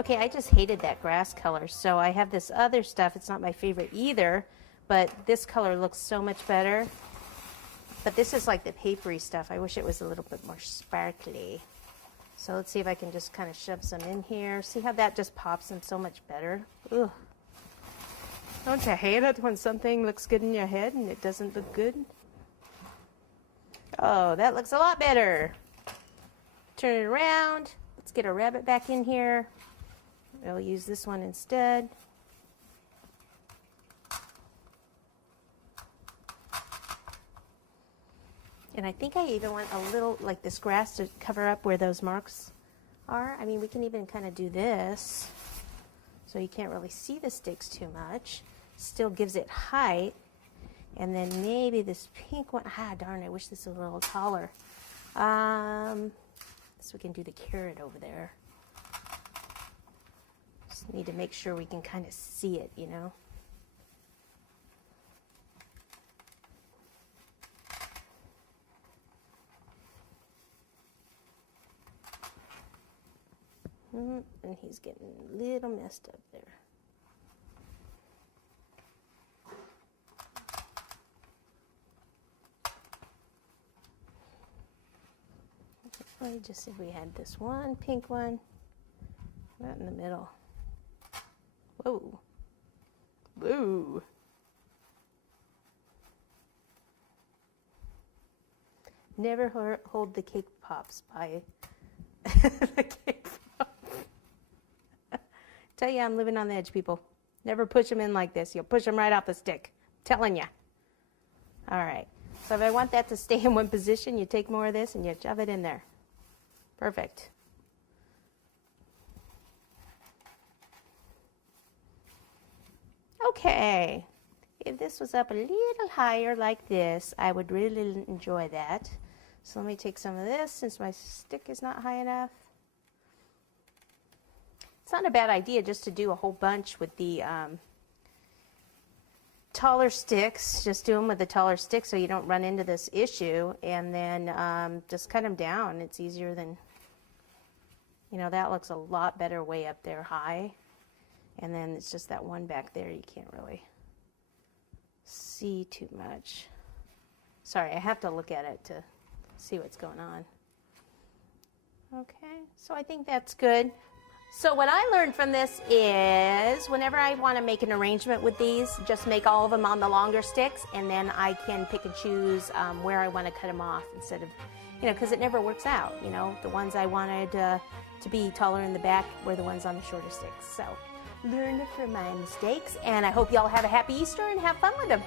Okay, I just hated that grass color, so I have this other stuff. It's not my favorite either, but this color looks so much better. But this is like the papery stuff. I wish it was a little bit more sparkly. So let's see if I can just kind of shove some in here. See how that just pops them so much better? Ugh. Don't you hate it when something looks good in your head and it doesn't look good? Oh, that looks a lot better. Turn it around. Let's get a rabbit back in here. I'll use this one instead. And I think I even want a little, like this grass to cover up where those marks are. I mean, we can even kind of do this so you can't really see the sticks too much. Still gives it height. And then maybe this pink one, darn, I wish this was a little taller. So we can do the carrot over there. Just need to make sure we can kind of see it, you know. And he's getting a little messed up there. Just if we had this one pink one, right in the middle. Whoa. Whoa. Never hold the cake pops by the cake pop. Tell you I'm living on the edge, people. Never push them in like this. You'll push them right off the stick. Telling you. All right. So if I want that to stay in one position, you take more of this and you shove it in there. Perfect. Okay. If this was up a little higher like this, I would really enjoy that. So let me take some of this since my stick is not high enough. It's not a bad idea just to do a whole bunch with the taller sticks. Just do them with the taller sticks so you don't run into this issue, and then just cut them down. It's easier than, you know, that looks a lot better way up there high. And then it's just that one back there you can't really see too much. Sorry, I have to look at it to see what's going on. Okay, so I think that's good. So what I learned from this is whenever I want to make an arrangement with these, just make all of them on the longer sticks, and then I can pick and choose where I want to cut them off instead of, you know, because it never works out. You know, the ones I wanted to be taller in the back were the ones on the shorter sticks. So learn from my mistakes, and I hope you all have a happy Easter and have fun with them.